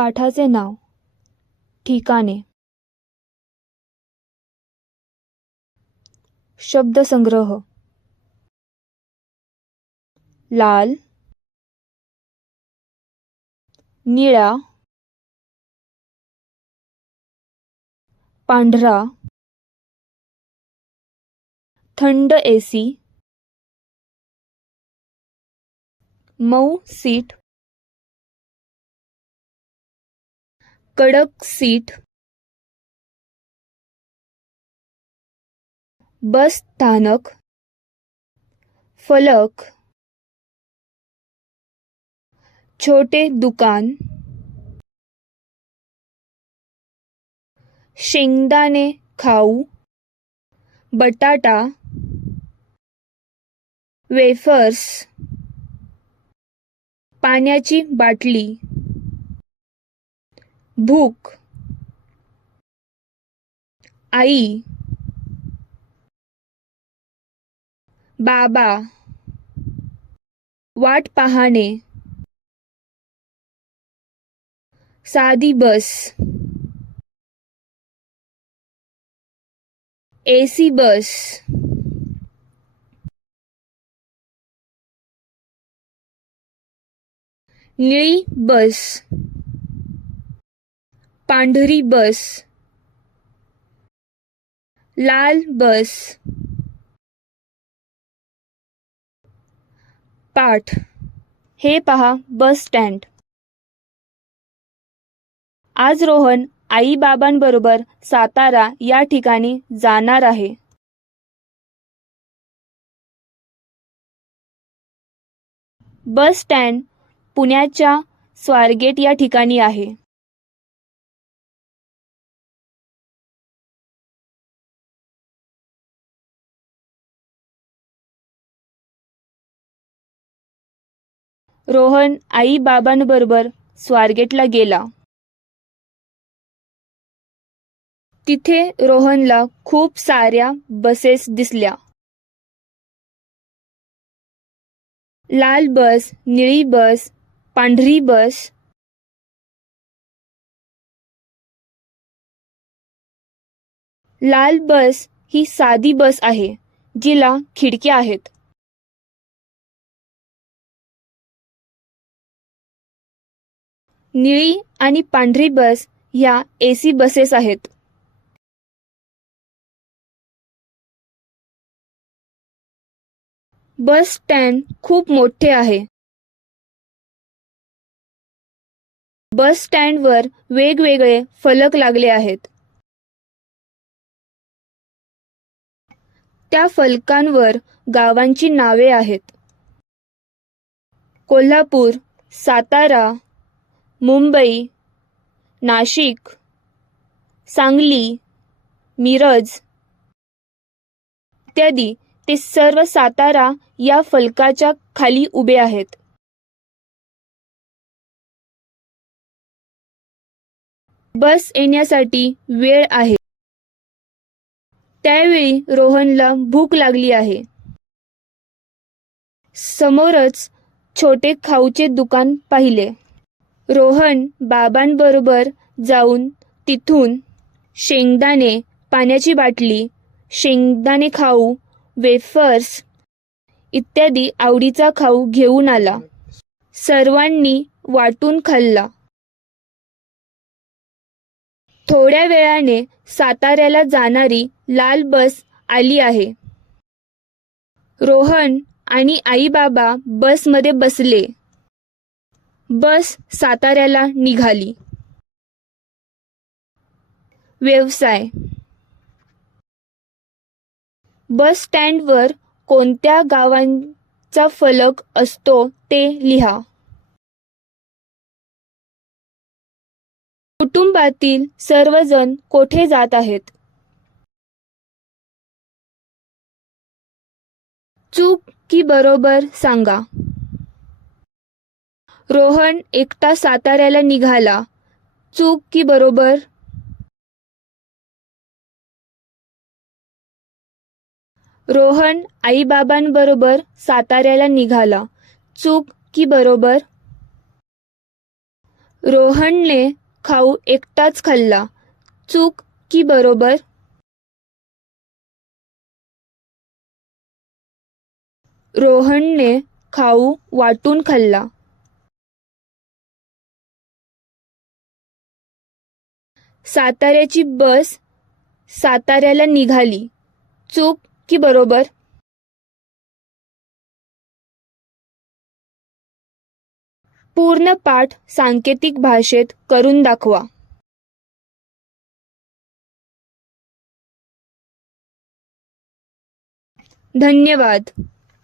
काठाचे नाव. ठिकाणे. शब्दसंग्रह. लाल, निळा, पांढरा, थंड एसी, मऊ सीट, कडक सीट, बस स्थानक, फलक, छोटे दुकान, शेंगदाणे खाऊ, बटाटा, वेफर्स, पाण्याची बाटली, भूक, आई, बाबा, वाट पाहणे, साधी बस, एसी बस, निळी बस, पांढरी बस, लाल बस, पाठ. हे पहा बस स्टँड. आज रोहन आई बाबांबरोबर सातारा या ठिकाणी जाणार आहे. बस स्टँड पुण्याच्या स्वारगेट या ठिकाणी आहे. रोहन आई बाबांबरोबर स्वारगेटला गेला. तिथे रोहनला खूप साऱ्या बसेस दिसल्या. लाल बस, निळी बस, पांढरी बस. लाल बस ही साधी बस आहे, जिला खिडक्या आहेत. निळी आणि पांढरी बस ह्या एसी बसेस आहेत. बस स्टँड खूप मोठे आहे. बस स्टँडवर वेगवेगळे फलक लागले आहेत. त्या फलकांवर गावांची नावे आहेत. कोल्हापूर, सातारा, मुंबई, नाशिक, सांगली, मिरज इत्यादी. ते सर्व सातारा या फलकाच्या खाली उभे आहेत. बस येण्यासाठी वेळ आहे. त्यावेळी रोहनला भूक लागली आहे. समोरच छोटे खाऊचे दुकान पाहिले. रोहन बाबांबरोबर जाऊन तिथून शेंगदाणे, पाण्याची बाटली, शेंगदाणे खाऊ, वेफर्स इत्यादी आवडीचा खाऊ घेऊन आला. सर्वांनी वाटून खाल्ला. थोड्या वेळाने साताऱ्याला जाणारी लाल बस आली आहे. रोहन आणि आई बाबा बसमध्ये बसले. बस साताऱ्याला निघाली. व्यवसाय. बस स्टँडवर कोणत्या गावांचा फलक असतो ते लिहा. कुटुंबातील सर्वजण कोठे जात आहेत? चूक की बरोबर सांगा. रोहन एकटा साताऱ्याला निघाला. चूक की बरोबर? रोहन आईबाबांबरोबर साताऱ्याला निघाला. चूक की बरोबर? रोहनने खाऊ एकटाच खाल्ला. चूक की बरोबर? रोहनने खाऊ वाटून खाल्ला. साताऱ्याची बस साताऱ्याला निघाली. चूक की बरोबर? पूर्ण पाठ सांकेतिक भाषेत करून दाखवा. धन्यवाद.